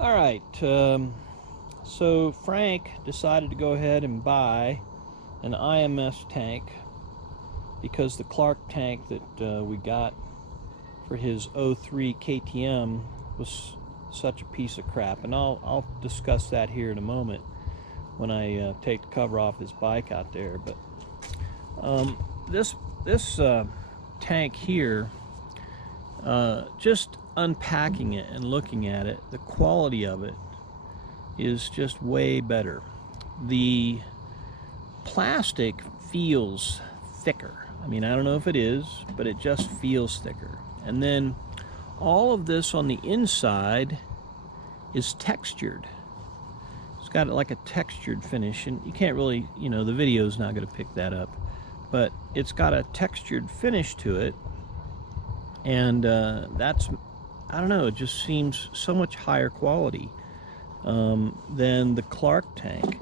All right, so Frank decided to go ahead and buy an IMS tank because the Clarke tank that we got for his 03 KTM was such a piece of crap, and I'll discuss that here in a moment when I take the cover off his bike out there. But this tank here, just unpacking it and looking at it, the quality of it is just way better. The plastic feels thicker. I mean, I don't know if it is, but it just feels thicker. And then all of this on the inside is textured. It's got like a textured finish, and you can't really, the video's not going to pick that up, but it's got a textured finish to it, and that's, I don't know, it just seems so much higher quality than the Clarke tank.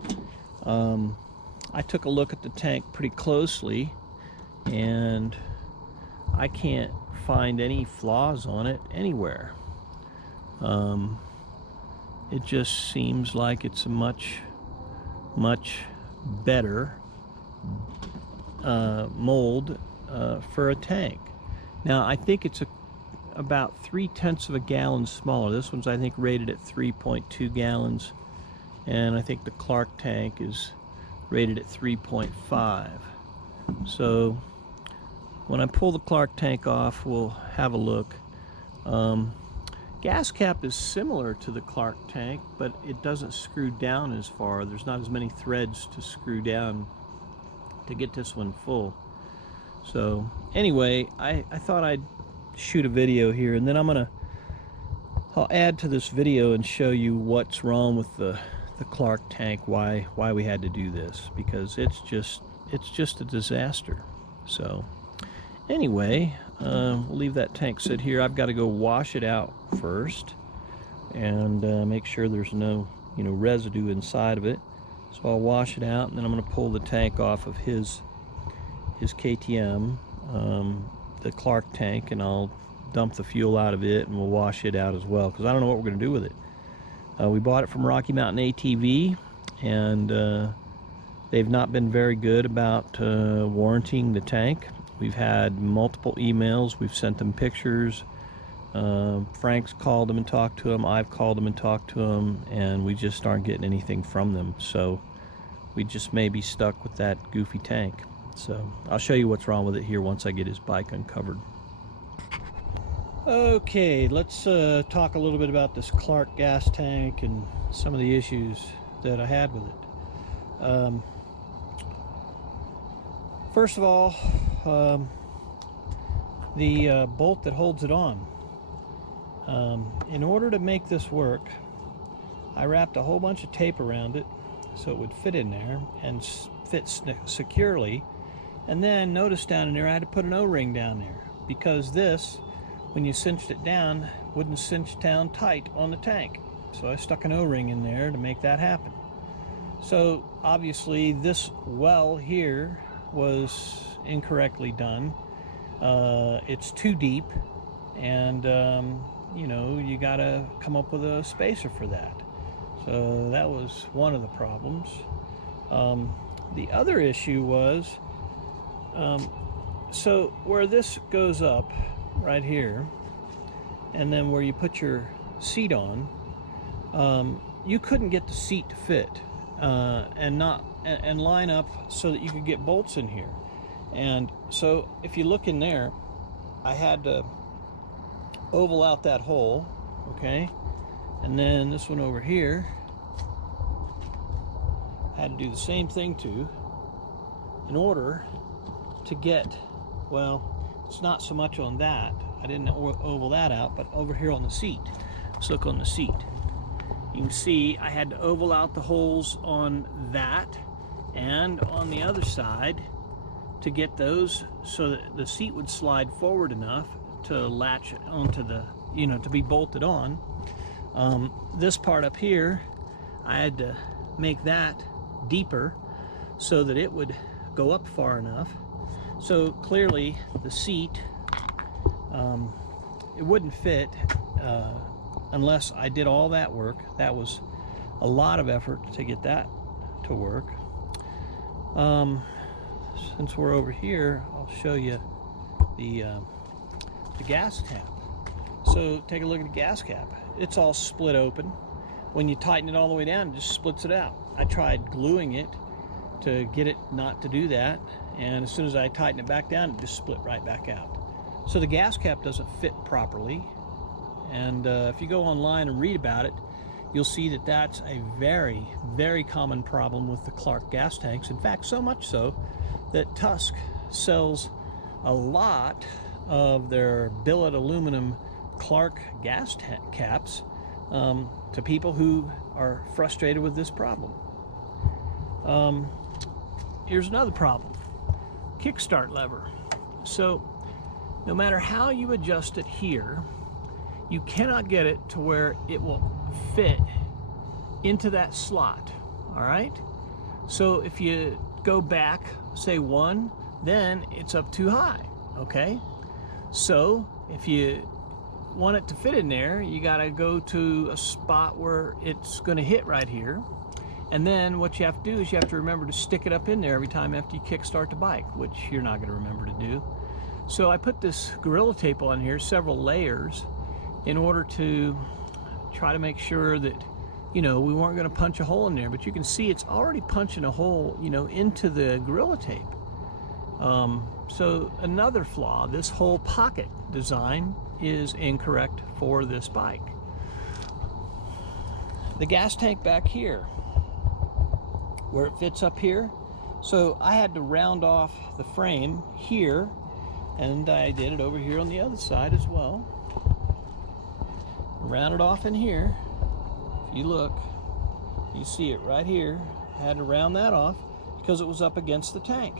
I took a look at the tank pretty closely, and I can't find any flaws on it anywhere. It just seems like it's a much better mold for a tank. Now, I think it's about 3/10 of a gallon smaller. This one's, I think, rated at 3.2 gallons, and I think the Clarke tank is rated at 3.5. So when I pull the Clarke tank off, we'll have a look. Gas cap is similar to the Clarke tank, but it doesn't screw down as far. There's not as many threads to screw down to get this one full. So anyway, I thought I'd shoot a video here, and then I'll add to this video and show you what's wrong with the Clarke tank, why we had to do this, because it's just a disaster. So anyway, we'll leave that tank sit here. I've got to go wash it out first and make sure there's no residue inside of it. So I'll wash it out, and then I'm going to pull the tank off of his KTM, the Clarke tank, and I'll dump the fuel out of it, and we'll wash it out as well, because I don't know what we're going to do with it. We bought it from Rocky Mountain ATV, and they've not been very good about warranting the tank. We've had multiple emails. We've sent them pictures. Frank's called them and talked to them. I've called them and talked to them, and we just aren't getting anything from them. So we just may be stuck with that goofy tank. So I'll show you what's wrong with it here once I get his bike uncovered. Okay, let's talk a little bit about this Clarke gas tank and some of the issues that I had with it. First of all, the bolt that holds it on. In order to make this work, I wrapped a whole bunch of tape around it so it would fit in there and fit securely. And then notice down in there I had to put an O-ring down there, because this, when you cinched it down, wouldn't cinch down tight on the tank. So I stuck an O-ring in there to make that happen. So obviously this well here was incorrectly done. It's too deep, and you gotta come up with a spacer for that. So that was one of the problems. The other issue was, so where this goes up right here, and then where you put your seat on, you couldn't get the seat to fit and line up so that you could get bolts in here. And so if you look in there, I had to oval out that hole, okay, and then this one over here I had to do the same thing too, in order to get, well, it's not so much on that, I didn't oval that out, but over here on the seat. Let's look on the seat. You can see I had to oval out the holes on that and on the other side to get those so that the seat would slide forward enough to latch onto the, to be bolted on. This part up here, I had to make that deeper so that it would go up far enough. So clearly the seat, it wouldn't fit unless I did all that work. That was a lot of effort to get that to work. Since we're over here, I'll show you the gas cap. So take a look at the gas cap. It's all split open. When you tighten it all the way down, it just splits it out. I tried gluing it to get it not to do that, and as soon as I tighten it back down, it just split right back out. So the gas cap doesn't fit properly, and if you go online and read about it, you'll see that that's a very, very common problem with the Clarke gas tanks. In fact, so much so that Tusk sells a lot of their billet aluminum Clarke gas tank caps to people who are frustrated with this problem. Here's another problem: kickstart lever. So no matter how you adjust it here, you cannot get it to where it will fit into that slot. All right, so if you go back, say 1, then it's up too high. Okay, so if you want it to fit in there, you got to go to a spot where it's going to hit right here, and then what you have to do is you have to remember to stick it up in there every time after you kickstart the bike, which you're not going to remember to do. So I put this Gorilla Tape on here, several layers, in order to try to make sure that, you know, we weren't going to punch a hole in there. But you can see it's already punching a hole, you know, into the Gorilla Tape. So another flaw: this whole pocket design is incorrect for this bike. The gas tank back here, where it fits up here, so I had to round off the frame here, and I did it over here on the other side as well. Round it off in here. If you look, you see it right here. I had to round that off because it was up against the tank,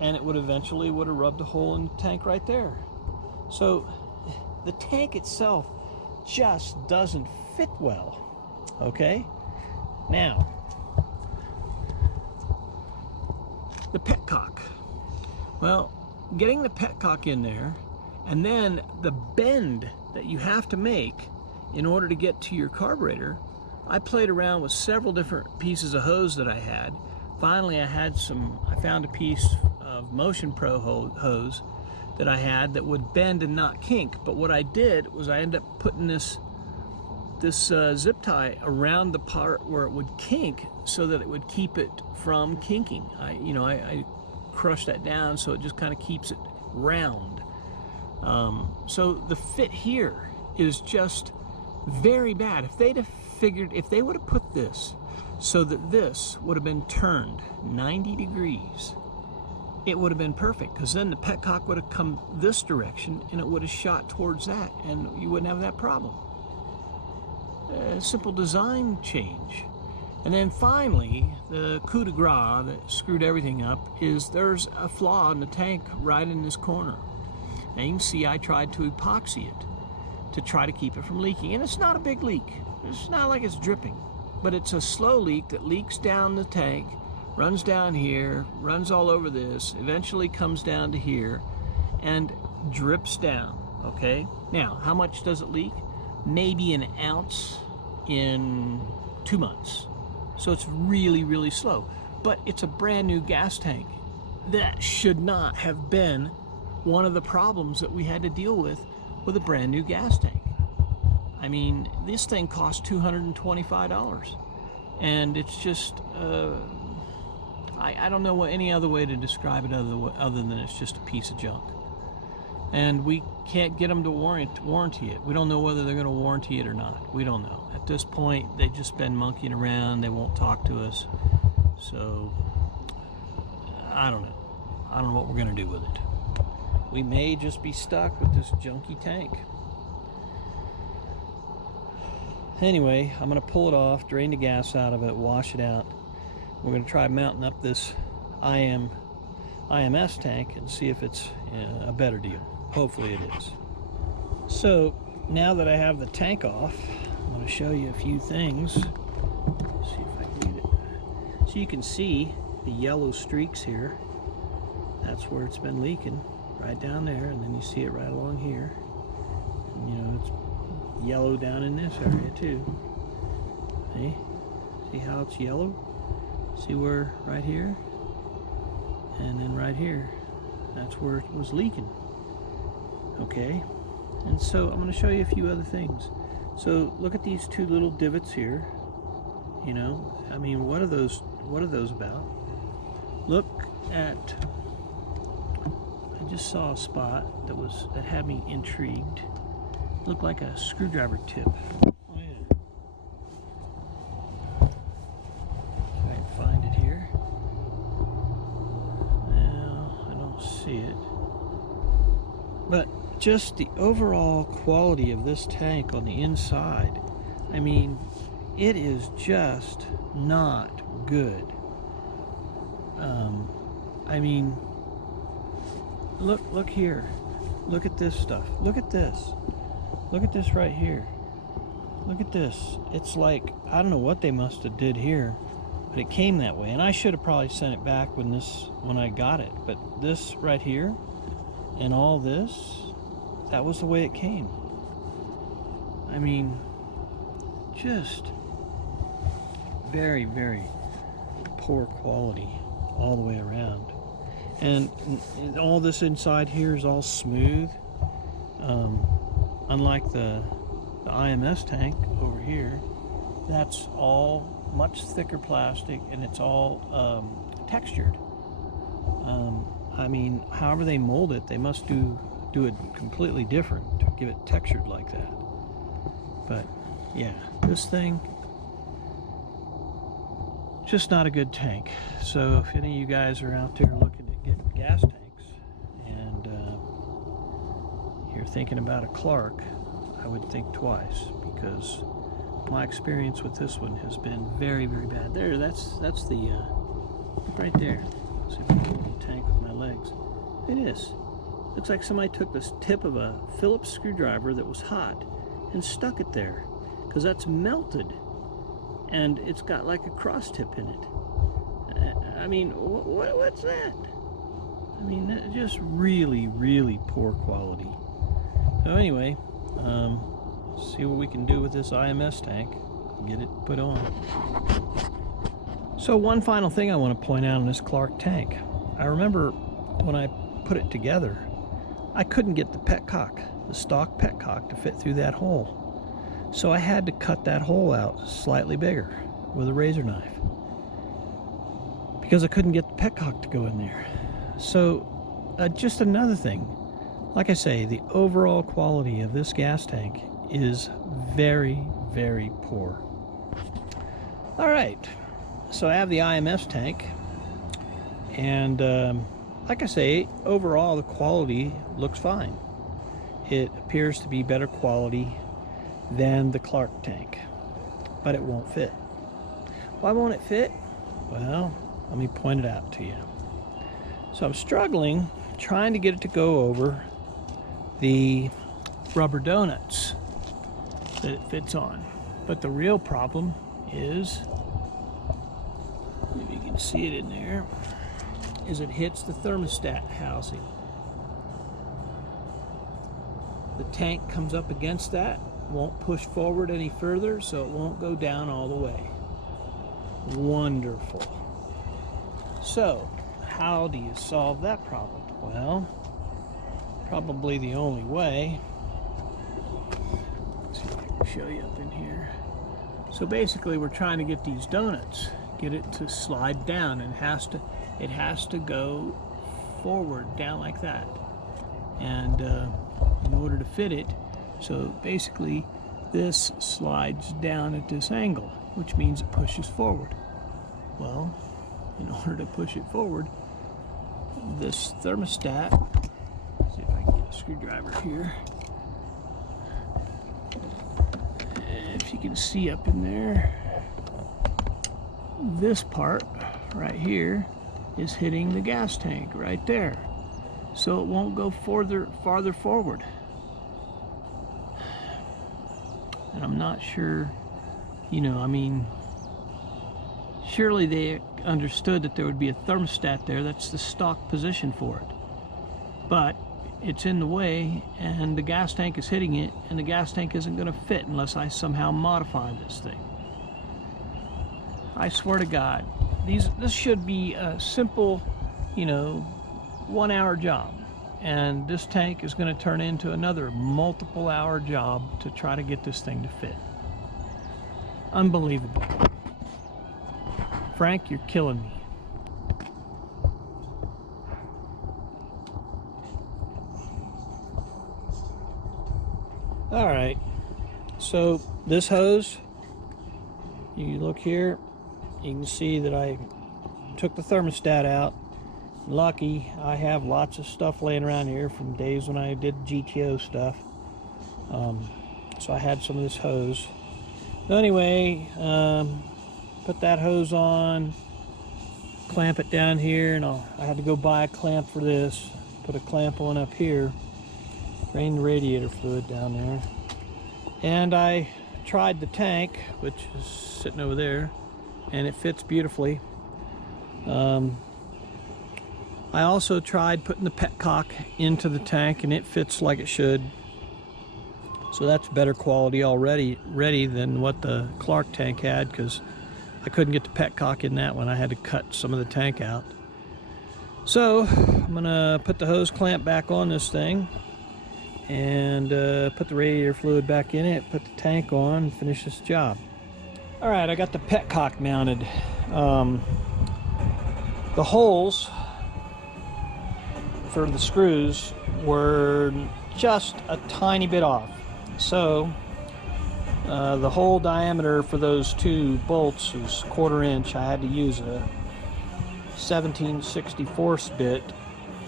and it would eventually would have rubbed a hole in the tank right there. So the tank itself just doesn't fit well. Okay, now the petcock. Well, getting the petcock in there, and then the bend that you have to make in order to get to your carburetor, I played around with several different pieces of hose that I had. Finally, I found a piece of Motion Pro hose that I had that would bend and not kink. But what I did was I ended up putting this zip tie around the part where it would kink so that it would keep it from kinking. I crushed that down so it just kind of keeps it round. So the fit here is just very bad. If they would have put this so that this would have been turned 90 degrees, it would have been perfect, because then the petcock would have come this direction and it would have shot towards that, and you wouldn't have that problem. A simple design change. And then finally, the coup de grace that screwed everything up is there's a flaw in the tank right in this corner. Now you can see I tried to epoxy it to try to keep it from leaking, and it's not a big leak. It's not like it's dripping, but it's a slow leak that leaks down the tank, runs down here, runs all over this, eventually comes down to here, and drips down. Okay, now how much does it leak? Maybe an ounce in 2 months. So it's really, really slow. But it's a brand new gas tank. That should not have been one of the problems that we had to deal with a brand new gas tank. I mean, this thing cost $225. And it's just, I don't know any other way to describe it other than it's just a piece of junk. And we can't get them to warranty it. We don't know whether they're going to warranty it or not. We don't know. At this point, they've just been monkeying around. They won't talk to us. So, I don't know. I don't know what we're going to do with it. We may just be stuck with this junky tank. Anyway, I'm going to pull it off, drain the gas out of it, wash it out. We're going to try mounting up this IMS tank and see if it's a better deal. Hopefully it is. So now that I have the tank off, I'm going to show you a few things. Let's see if I can get it. So you can see the yellow streaks here. That's where it's been leaking, right down there, and then you see it right along here. And, you know, it's yellow down in this area too. See how it's yellow? See where right here? And then right here. That's where it was leaking. Okay. And so I'm going to show you a few other things. So look at these two little divots here. You know, I mean, what are those about? Look at, I just saw a spot that had me intrigued. Looked like a screwdriver tip. Oh yeah. Try and find it here. No, I don't see it. But just the overall quality of this tank on the inside, I mean, it is just not good. I mean, look here. Look at this stuff. Look at this. Look at this right here. Look at this. It's like, I don't know what they must have did here, but it came that way. And I should have probably sent it back when I got it. But this right here and all this, that was the way it came. I mean, just very, very poor quality all the way around. And all this inside here is all smooth. Unlike the IMS tank over here, that's all much thicker plastic and it's all textured. I mean, however they mold it, they must do it completely different to give it textured like that. But yeah, this thing, just not a good tank. So if any of you guys are out there looking to get gas tanks and you're thinking about a Clarke, I would think twice, because my experience with this one has been very, very bad. There, that's the look right there. Let's see if I can hold the tank with my legs. It is. Looks like somebody took the tip of a Phillips screwdriver that was hot and stuck it there, because that's melted and it's got like a cross tip in it. I mean, what's that? I mean, that's just really, really poor quality. So anyway, see what we can do with this IMS tank, get it put on. So one final thing I want to point out on this Clarke tank. I remember when I put it together, I couldn't get the petcock, the stock petcock, to fit through that hole. So I had to cut that hole out slightly bigger with a razor knife, because I couldn't get the petcock to go in there. So just another thing, like I say, the overall quality of this gas tank is very, very poor. All right, so I have the IMS tank, and like I say, overall the quality looks fine. It appears to be better quality than the Clarke tank, but it won't fit. Why won't it fit? Well, let me point it out to you. So I'm struggling trying to get it to go over the rubber donuts that it fits on. But the real problem is, maybe you can see it in there, is it hits the thermostat housing. The tank comes up against that, won't push forward any further, so it won't go down all the way. Wonderful. So, how do you solve that problem? Well, probably the only way, let's see if I can show you up in here. So basically we're trying to get these donuts, get it to slide down, and it has to go forward, down like that. And in order to fit it, so basically this slides down at this angle, which means it pushes forward. Well, in order to push it forward, this thermostat, see if I can get a screwdriver here. If you can see up in there, this part right here is hitting the gas tank right there. So it won't go farther forward. And I'm not sure, you know, I mean, surely they understood that there would be a thermostat there. That's the stock position for it. But it's in the way, and the gas tank is hitting it, and the gas tank isn't going to fit unless I somehow modify this thing. I swear to God, this should be a simple, you know, 1-hour job, and this tank is going to turn into another multiple-hour job to try to get this thing to fit. Unbelievable. Frank, you're killing me. All right, so this hose, you look here, you can see that I took the thermostat out. Lucky, I have lots of stuff laying around here from days when I did GTO stuff. So I had some of this hose. So anyway, put that hose on, clamp it down here, and I had to go buy a clamp for this. Put a clamp on up here, drain the radiator fluid down there. And I tried the tank, which is sitting over there, and it fits beautifully. I also tried putting the petcock into the tank, and it fits like it should. So that's better quality already than what the Clarke tank had, because I couldn't get the petcock in that one. I had to cut some of the tank out. So I'm gonna put the hose clamp back on this thing and put the radiator fluid back in it, put the tank on, and finish this job. All right, I got the petcock mounted. The holes for the screws were just a tiny bit off. So the hole diameter for those two bolts is 1/4 inch. I had to use a 17/64 bit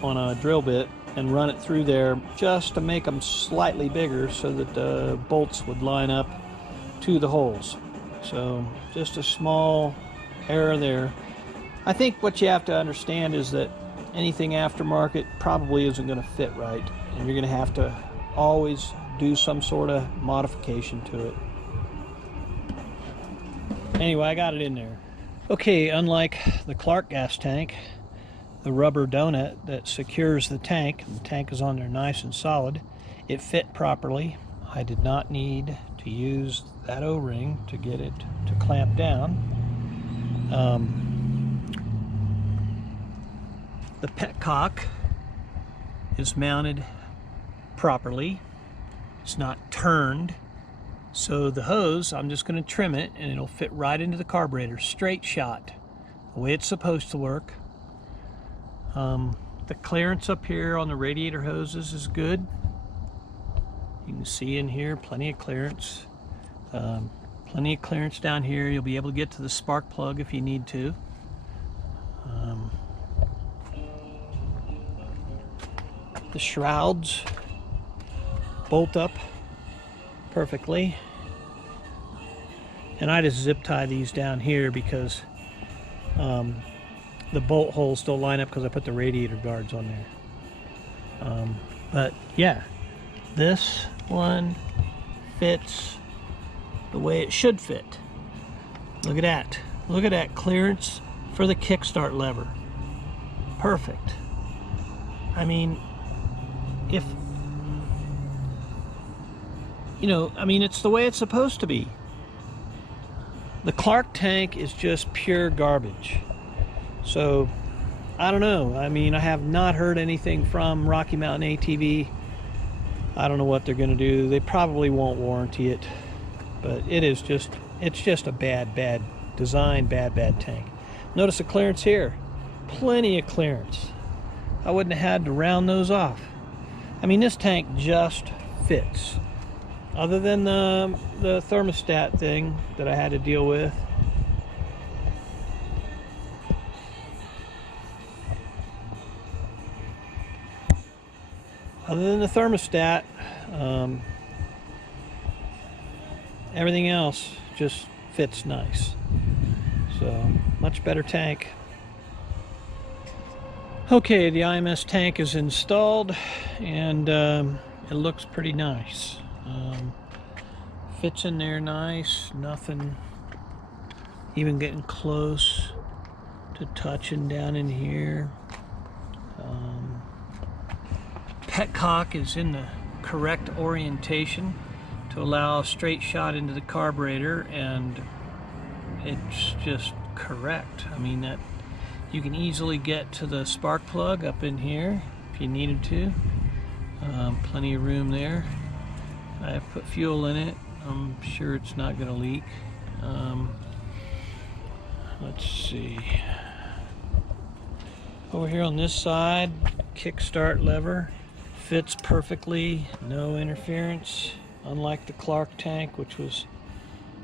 on a drill bit and run it through there just to make them slightly bigger so that the bolts would line up to the holes. So just a small error there. I think what you have to understand is that anything aftermarket probably isn't going to fit right, and you're going to have to always do some sort of modification to it. Anyway, I got it in there. Okay, unlike the Clarke gas tank, the rubber donut that secures the tank is on there nice and solid. It fit properly. I did not need to use that O-ring to get it to clamp down. The petcock is mounted properly. It's not turned. So the hose, I'm just going to trim it and it'll fit right into the carburetor, straight shot, the way it's supposed to work. The clearance up here on the radiator hoses is good. You can see in here plenty of clearance. Plenty of clearance down here. You'll be able to get to the spark plug if you need to. The shrouds bolt up perfectly, and I just zip tie these down here because the bolt holes don't line up because I put the radiator guards on there. But yeah, this one fits the way it should fit. Look at that. Look at that clearance for the kickstart lever. Perfect. I mean, if you know, I mean, it's the way it's supposed to be. The Clarke tank is just pure garbage. So I don't know. I mean, I have not heard anything from Rocky Mountain ATV. I don't know what they're going to do. They probably won't warranty it, but it's just a bad design, bad tank. Notice the clearance here. Plenty of clearance. I wouldn't have had to round those off. I mean, this tank just fits. Other than the thermostat thing that I had to deal with. Other than the thermostat, everything else just fits nice. So, much better tank. Okay, the IMS tank is installed, and it looks pretty nice. Fits in there nice, nothing even getting close to touching down in here. petcock is in the correct orientation to allow a straight shot into the carburetor, and it's just correct. I mean, that you can easily get to the spark plug up in here if you needed to. Plenty of room there. I have put fuel in it. I'm sure it's not going to leak. Let's see. Over here on this side, kickstart lever fits perfectly, no interference, unlike the Clarke tank, which was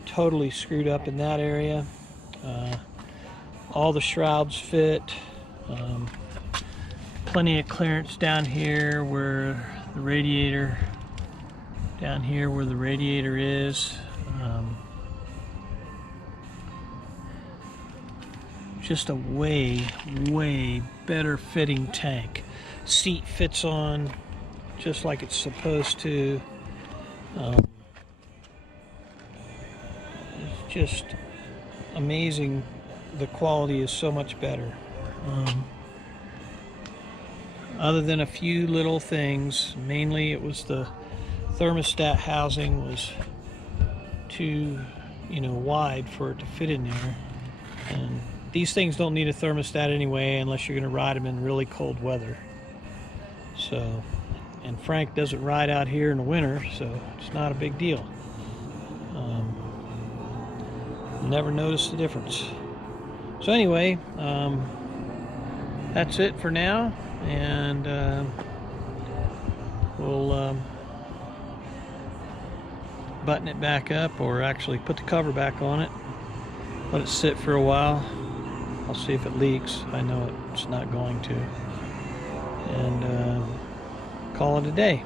totally screwed up in that area. All the shrouds fit. Plenty of clearance down here where the radiator, is. Just a way better fitting tank. Seat fits on just like it's supposed to. It's just amazing. The quality is so much better. Other than a few little things, mainly it was the thermostat housing was too, wide for it to fit in there. And these things don't need a thermostat anyway unless you're going to ride them in really cold weather. So, and Frank doesn't ride out here in the winter, so it's not a big deal. Never noticed the difference. So anyway, that's it for now, and we'll button it back up, or actually put the cover back on it, let it sit for a while. I'll see if it leaks. I know it's not going to, and call it a day.